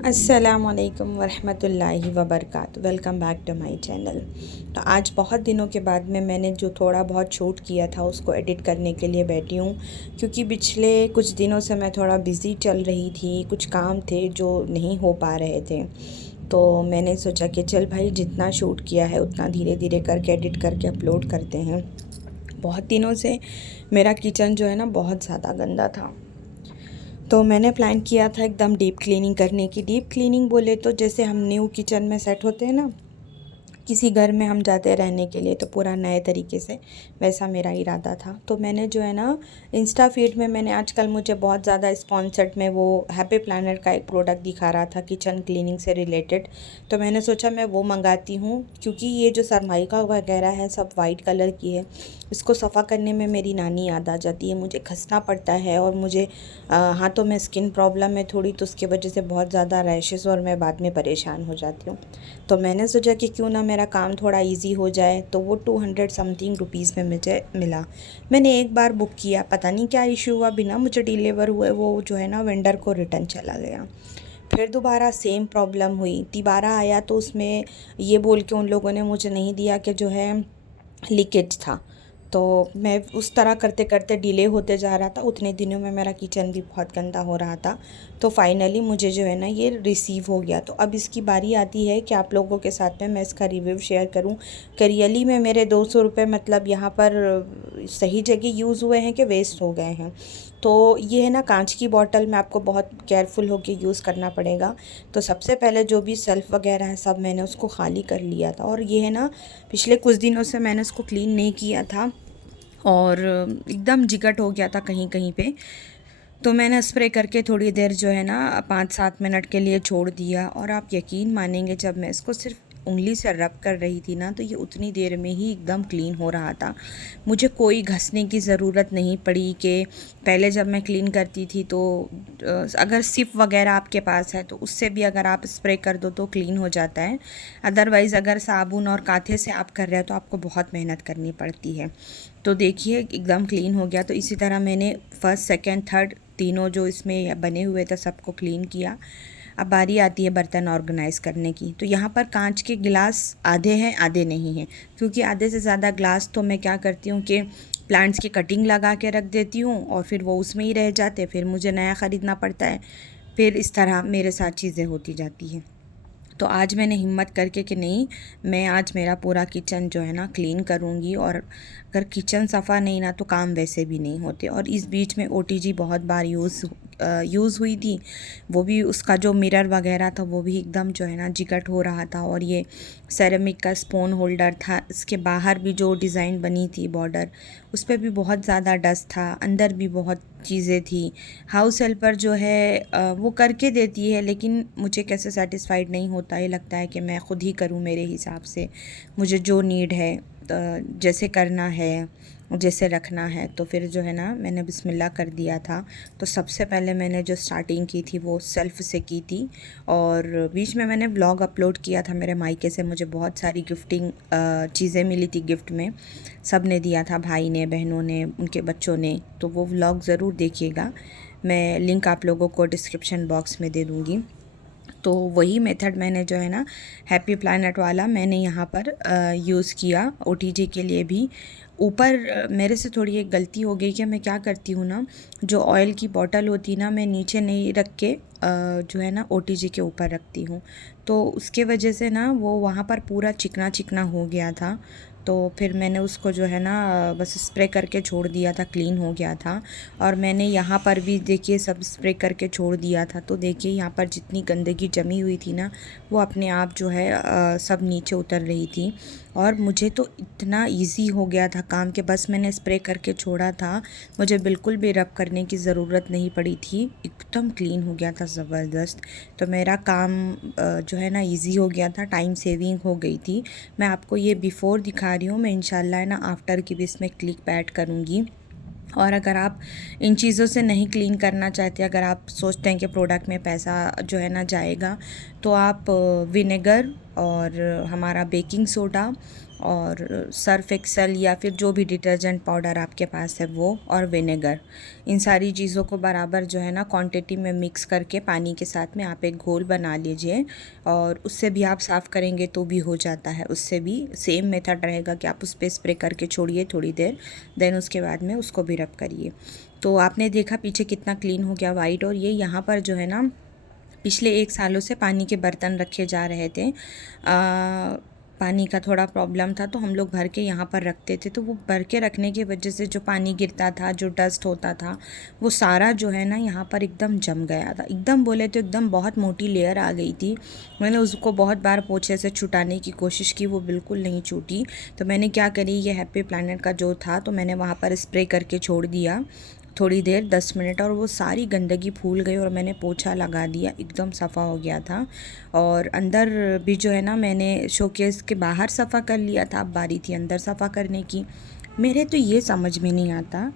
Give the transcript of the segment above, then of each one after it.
अस्सलामुअलैकुम वरहमतुल्लाहि वबरकातुहू। Welcome back to my channel. तो आज बहुत दिनों के बाद में मैंने जो थोड़ा बहुत शूट किया था उसको एडिट करने के लिए बैठी हूँ, क्योंकि पिछले कुछ दिनों से मैं थोड़ा बिज़ी चल रही थी। कुछ काम थे जो नहीं हो पा रहे थे, तो मैंने सोचा कि चल भाई जितना शूट किया है उतना धीरे धीरे करके एडिट करके अपलोड करते हैं। बहुत दिनों से मेरा किचन जो है ना बहुत ज़्यादा गंदा था, तो मैंने प्लान किया था एकदम डीप क्लीनिंग करने की। डीप क्लीनिंग बोले तो जैसे हम न्यू किचन में सेट होते हैं ना, किसी घर में हम जाते हैं रहने के लिए, तो पूरा नए तरीके से, वैसा मेरा इरादा था। तो मैंने जो है ना इंस्टा फीड में मैंने आजकल मुझे बहुत ज़्यादा स्पॉन्सर्ड में वो हैप्पी प्लानर का एक प्रोडक्ट दिखा रहा था किचन क्लीनिंग से रिलेटेड। तो मैंने सोचा मैं वो मंगाती हूँ, क्योंकि ये जो सरमाइका वगैरह है सब वाइट कलर की है। इसको सफ़ा करने में मेरी नानी याद आ जाती है। मुझे घसना पड़ता है और मुझे हाथों में स्किन प्रॉब्लम है थोड़ी, तो उसकी वजह से बहुत ज़्यादा रैशेज़ और मैं बाद में परेशान हो जाती हूँ। तो मैंने सोचा कि क्यों ना मेरा काम थोड़ा इजी हो जाए, तो वो 200 समथिंग रुपीज़ में मुझे मिला। मैंने एक बार बुक किया, पता नहीं क्या इशू हुआ, बिना मुझे डिलीवर हुए वो जो है ना वेंडर को रिटर्न चला गया। फिर दोबारा सेम प्रॉब्लम हुई, तिबारा आया तो उसमें ये बोल के उन लोगों ने मुझे नहीं दिया कि जो है लीकेज था। तो मैं उस तरह करते करते डिले होते जा रहा था। उतने दिनों में मेरा किचन भी बहुत गंदा हो रहा था। तो फाइनली मुझे जो है ना ये रिसीव हो गया। तो अब इसकी बारी आती है कि आप लोगों के साथ में मैं इसका रिव्यू शेयर करूं कि रियली में मेरे 200 रुपये मतलब यहाँ पर सही जगह यूज़ हुए हैं कि वेस्ट हो गए हैं। तो ये है ना कांच की बॉटल में आपको बहुत केयरफुल होकर यूज़ करना पड़ेगा। तो सबसे पहले जो भी सेल्फ़ वगैरह है सब मैंने उसको खाली कर लिया था। और ये है ना पिछले कुछ दिनों से मैंने उसको क्लीन नहीं किया था और एकदम जिगट हो गया था कहीं कहीं पे। तो मैंने स्प्रे करके थोड़ी देर जो है ना 5-7 मिनट के लिए छोड़ दिया, और आप यकीन मानेंगे जब मैं इसको सिर्फ उंगली से रब कर रही थी ना, तो ये उतनी देर में ही एकदम क्लीन हो रहा था। मुझे कोई घसने की ज़रूरत नहीं पड़ी कि पहले जब मैं क्लीन करती थी तो अगर सिप वगैरह आपके पास है तो उससे भी अगर आप स्प्रे कर दो तो क्लीन हो जाता है। अदरवाइज़ अगर साबुन और काथे से आप कर रहे हो तो आपको बहुत मेहनत करनी पड़ती है। तो देखिए एकदम क्लीन हो गया। तो इसी तरह मैंने फर्स्ट सेकंड थर्ड तीनों जो इसमें बने हुए थे सबको क्लीन किया। अब बारी आती है बर्तन ऑर्गेनाइज़ करने की। तो यहाँ पर कांच के गिलास आधे हैं आधे नहीं हैं, क्योंकि आधे से ज़्यादा ग्लास तो मैं क्या करती हूँ कि प्लांट्स की कटिंग लगा के रख देती हूँ और फिर वो उसमें ही रह जाते, फिर मुझे नया ख़रीदना पड़ता है। फिर इस तरह मेरे साथ चीज़ें होती जाती हैं। तो आज मैंने हिम्मत करके कि नहीं, मैं आज मेरा पूरा किचन जो है ना क्लीन करूँगी। और अगर किचन सफ़ा नहीं ना तो काम वैसे भी नहीं होते। और इस बीच में ओटीजी बहुत बार यूज़ हुई थी, वो भी उसका जो मिरर वगैरह था वो भी एकदम जो है ना जिगट हो रहा था। और ये सेरेमिक का स्पून होल्डर था, इसके बाहर भी जो डिज़ाइन बनी थी बॉर्डर, उस पर भी बहुत ज़्यादा डस्ट था, अंदर भी बहुत चीज़ें थी। हाउस हेल्पर जो है वो करके देती है, लेकिन मुझे कैसे सेटिस्फाइड नहीं होता है, लगता है कि मैं ख़ुद ही करूँ मेरे हिसाब से, मुझे जो नीड है जैसे करना है जैसे रखना है। तो फिर जो है ना मैंने बिस्मिल्लाह कर दिया था। तो सबसे पहले मैंने जो स्टार्टिंग की थी वो सेल्फ़ से की थी, और बीच में मैंने व्लॉग अपलोड किया था मेरे मायके से। मुझे बहुत सारी गिफ्टिंग चीज़ें मिली थी गिफ्ट में, सब ने दिया था, भाई ने, बहनों ने, उनके बच्चों ने। तो वो व्लॉग ज़रूर देखिएगा, मैं लिंक आप लोगों को डिस्क्रिप्शन बॉक्स में दे दूँगी। तो वही मेथड मैंने जो है ना हैप्पी प्लैनेट वाला मैंने यहाँ पर यूज़ किया ओटीजी के लिए भी। ऊपर मेरे से थोड़ी एक गलती हो गई कि मैं क्या करती हूँ ना, जो ऑयल की बॉटल होती ना मैं नीचे नहीं रख के जो है ना ओटीजी के ऊपर रखती हूँ। तो उसके वजह से ना वो वहाँ पर पूरा चिकना चिकना हो गया था। तो फिर मैंने उसको जो है ना बस स्प्रे करके छोड़ दिया था, क्लीन हो गया था। और मैंने यहाँ पर भी देखिए सब स्प्रे करके छोड़ दिया था। तो देखिए यहाँ पर जितनी गंदगी जमी हुई थी ना वो अपने आप जो है सब नीचे उतर रही थी। और मुझे तो इतना इजी हो गया था काम के बस मैंने स्प्रे करके छोड़ा था, मुझे बिल्कुल भी रब करने की ज़रूरत नहीं पड़ी थी, एकदम क्लीन हो गया था ज़बरदस्त। तो मेरा काम जो है ना इजी हो गया था, टाइम सेविंग हो गई थी। मैं आपको ये बिफ़ोर दिखा रही हूँ, मैं इंशाल्लाह ना आफ्टर की भी इसमें क्लिक ऐड करूँगी। और अगर आप इन चीज़ों से नहीं क्लीन करना चाहते, अगर आप सोचते हैं कि प्रोडक्ट में पैसा जो है ना जाएगा, तो आप विनेगर और हमारा बेकिंग सोडा और सर्फ एक्सेल या फिर जो भी डिटर्जेंट पाउडर आपके पास है वो, और विनेगर। इन सारी चीज़ों को बराबर जो है ना क्वांटिटी में मिक्स करके पानी के साथ में आप एक घोल बना लीजिए, और उससे भी आप साफ़ करेंगे तो भी हो जाता है। उससे भी सेम मेथड रहेगा कि आप उस पर स्प्रे करके छोड़िए थोड़ी देर, देन उसके बाद में उसको भी रब करिए। तो आपने देखा पीछे कितना क्लीन हो गया वाइट। और ये यहाँ पर जो है ना पिछले 1 सालों से पानी के बर्तन रखे जा रहे थे। पानी का थोड़ा प्रॉब्लम था तो हम लोग भर के यहाँ पर रखते थे, तो वो भर के रखने की वजह से जो पानी गिरता था, जो डस्ट होता था, वो सारा जो है ना यहाँ पर एकदम जम गया था। एकदम बोले तो एकदम बहुत मोटी लेयर आ गई थी। मैंने उसको बहुत बार पोछे से छुटाने की कोशिश की, वो बिल्कुल नहीं छूटी। तो मैंने क्या करी, ये हैप्पी प्लानेट का जो था तो मैंने वहाँ पर स्प्रे करके छोड़ दिया थोड़ी देर, 10 मिनट, और वो सारी गंदगी फूल गई और मैंने पोछा लगा दिया, एकदम सफ़ा हो गया था। और अंदर भी जो है ना मैंने शोकेस के बाहर सफ़ा कर लिया था, अब बारी थी अंदर सफ़ा करने की। मेरे तो ये समझ में नहीं आता,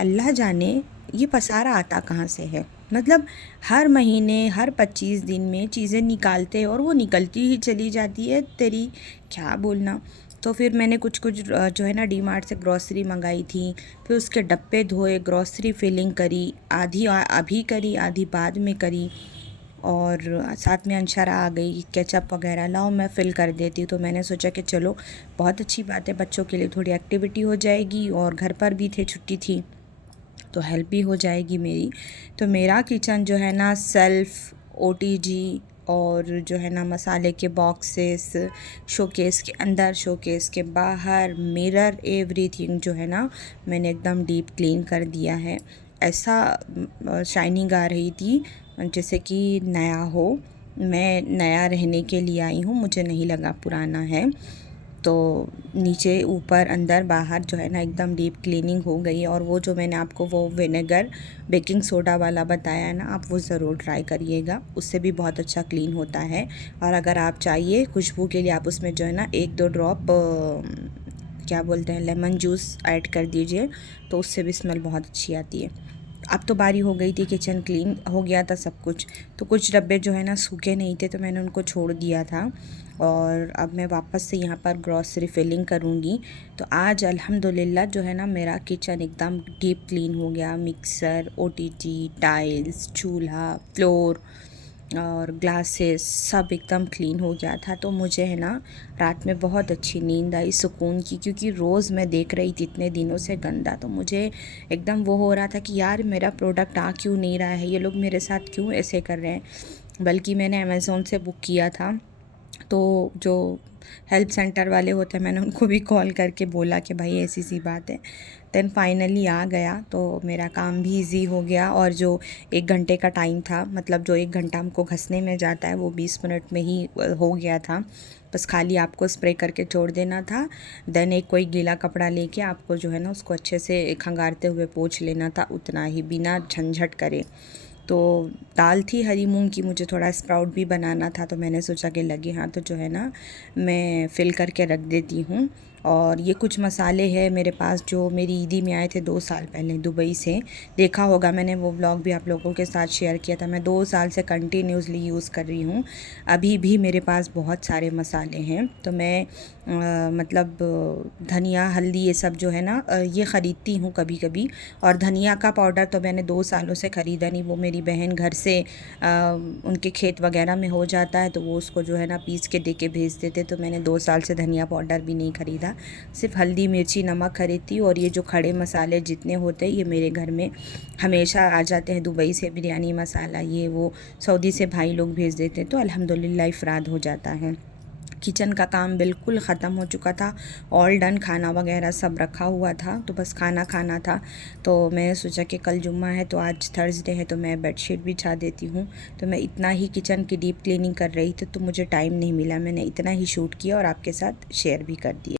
अल्लाह जाने ये पसारा आता कहाँ से है। मतलब हर महीने हर 25 दिन में चीज़ें निकालते हैं और वो निकलती ही चली जाती है, तेरी क्या बोलना। तो फिर मैंने कुछ जो है ना डीमार्ट से ग्रॉसरी मंगाई थी, फिर उसके डब्बे धोए, ग्रॉसरी फिलिंग करी, आधी अभी करी आधी बाद में करी, और साथ में अंशरा आ गई, केचप वगैरह लाओ मैं फ़िल कर देती। तो मैंने सोचा कि चलो बहुत अच्छी बात है, बच्चों के लिए थोड़ी एक्टिविटी हो जाएगी, और घर पर भी थे, छुट्टी थी तो हेल्प भी हो जाएगी मेरी। तो मेरा किचन जो है ना सेल्फ़, ओटीजी, और जो है ना मसाले के बॉक्सेस, शोकेस के अंदर, शोकेस के बाहर, मिरर, एवरीथिंग जो है ना मैंने एकदम डीप क्लीन कर दिया है। ऐसा शाइनिंग आ रही थी जैसे कि नया हो। मैं नया रहने के लिए आई हूँ, मुझे नहीं लगा पुराना है। तो नीचे ऊपर अंदर बाहर जो है ना एकदम डीप क्लीनिंग हो गई है। और वो जो मैंने आपको वो विनेगर बेकिंग सोडा वाला बताया है ना, आप वो ज़रूर ट्राई करिएगा, उससे भी बहुत अच्छा क्लीन होता है। और अगर आप चाहिए खुशबू के लिए आप उसमें जो है ना 1-2 ड्रॉप क्या बोलते हैं लेमन जूस ऐड कर दीजिए, तो उससे भी स्मेल बहुत अच्छी आती है। अब तो बारी हो गई थी, किचन क्लीन हो गया था सब कुछ, तो कुछ डब्बे जो है ना सूखे नहीं थे तो मैंने उनको छोड़ दिया था। और अब मैं वापस से यहाँ पर ग्रॉसरी फिलिंग करूँगी। तो आज अल्हम्दुलिल्लाह जो है ना मेरा किचन एकदम डीप क्लीन हो गया। मिक्सर, ओटीजी, टाइल्स, चूल्हा, फ्लोर और ग्लासेस सब एकदम क्लीन हो गया था। तो मुझे है ना रात में बहुत अच्छी नींद आई, सुकून की, क्योंकि रोज़ मैं देख रही थी इतने दिनों से गंदा, तो मुझे एकदम वो हो रहा था कि यार मेरा प्रोडक्ट आ क्यों नहीं रहा है, ये लोग मेरे साथ क्यों ऐसे कर रहे हैं। बल्कि मैंने अमेज़ोन से बुक किया था, तो जो हेल्प सेंटर वाले होते हैं मैंने उनको भी कॉल करके बोला कि भाई ऐसी सी बात है। देन फाइनली आ गया, तो मेरा काम भी इजी हो गया। और जो 1 घंटे का टाइम था, मतलब जो 1 घंटा हमको घसने में जाता है, वो 20 मिनट में ही हो गया था। बस खाली आपको स्प्रे करके छोड़ देना था। देन एक कोई गीला कपड़ा लेके आपको जो है ना उसको अच्छे से खंगारते हुए पोंछ लेना था, उतना ही, बिना झंझट करे। तो दाल थी हरी मूंग की, मुझे थोड़ा स्प्राउट भी बनाना था, तो मैंने सोचा कि लगे हाथ तो जो है ना मैं फ़िल करके रख देती हूँ। और ये कुछ मसाले हैं मेरे पास जो मेरी ईदी में आए थे 2 साल पहले दुबई से। देखा होगा मैंने वो व्लॉग भी आप लोगों के साथ शेयर किया था। मैं 2 साल से कंटिन्यूसली यूज़ कर रही हूँ। अभी भी मेरे पास बहुत सारे मसाले हैं। तो मैं मतलब धनिया, हल्दी, ये सब जो है ना ये ख़रीदती हूँ कभी कभी। और धनिया का पाउडर तो मैंने 2 सालों से ख़रीदा नहीं, वो मेरी बहन घर से उनके खेत वगैरह में हो जाता है, तो वो उसको जो है ना पीस के दे के भेज देते। तो मैंने 2 साल से धनिया पाउडर भी नहीं ख़रीदा, सिर्फ हल्दी, मिर्ची, नमक खरीदती हूँ। और ये जो खड़े मसाले जितने होते हैं ये मेरे घर में हमेशा आ जाते हैं, दुबई से बिरयानी मसाला, ये वो सऊदी से भाई लोग भेज देते हैं, तो अल्हम्दुलिल्लाह इफ़राद हो जाता है। किचन का काम बिल्कुल ख़त्म हो चुका था, ऑल डन, खाना वगैरह सब रखा हुआ था, तो बस खाना खाना था। तो मैंने सोचा कि कल जुम्मा है तो आज थर्सडे है, तो मैं बेडशीट बिछा देती हूँ। तो मैं इतना ही किचन की डीप क्लीनिंग कर रही थी, तो मुझे टाइम नहीं मिला, मैंने इतना ही शूट किया और आपके साथ शेयर भी कर दिया।